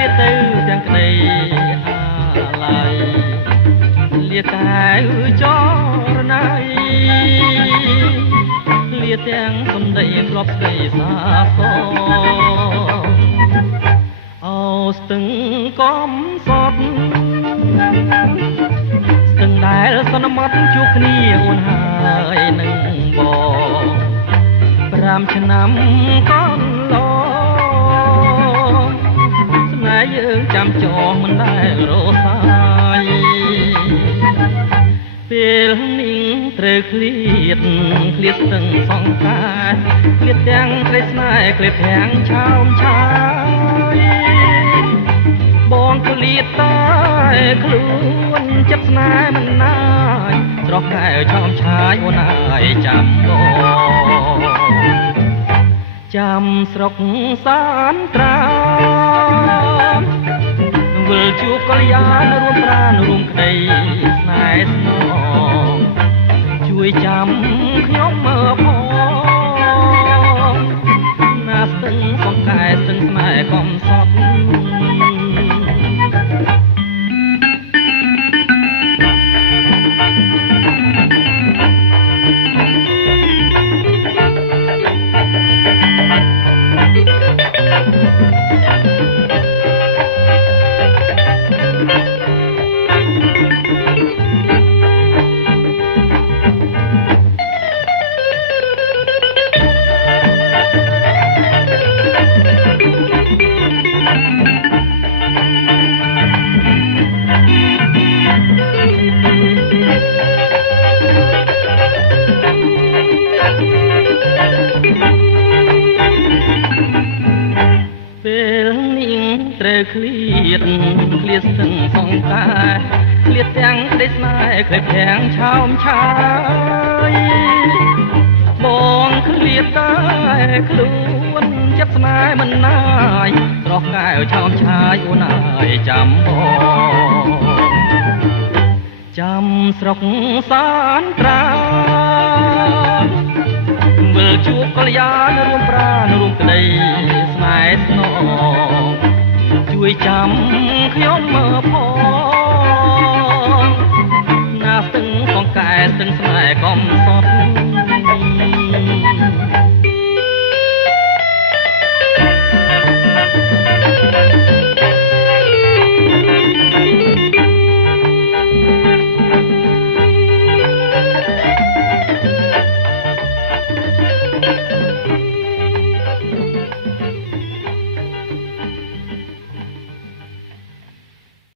លាទៅទាំងក្តីអាឡ័យលាតែចរណៃលាទាំងសំដីធ្លាប់ស្ដីសាសអោស្ទឹងកំសត់ស្ទឹងដែលសន្មត់ជួបគ្នាអូនហើយនឹងបង5ឆ្នាំកន្លងស្នេហ៍យើងចាំចងមិនដែលរសាយពេលនេះត្រូវឃ្លាតស្ទឹងសង្ការឃ្លាតទាំងត្រីស្នេហ៍ឃ្លាតទាំងឆោមឆាយបងឃ្លាតតែខ្លួនចិត្តស្នេហ៍មិនណាយស្រស់កែវឆោមឆាយអូនអើយចាំបងចាំស្រុកសានត្រាវិលជួបកល្យានរួមប្រានរួមក្តីស្នេហ៍ស្នងជួយចាំខ្ញុំមើលផងណាស្ទឹងសង្កែស្ទឹងស្នេហ៍កំសត់ត្រូវឃ្លាតស្ទឹងសង្ការឃ្លាតទាំងក្តីស្នេហ៍ឃ្លាតទាំងឆោមឆាយបងឃ្លាតតែខ្លួនចិត្តស្នេហ៍មិនណាយស្រស់កែវឆោមឆាយអូនអើយចាំបងចាំស្រុកសានត្រាវិលជួបកល្យានរួមប្រានរួមក្តីស្នេហ៍ស្នងជួយចាំខ្ញុំមើលផង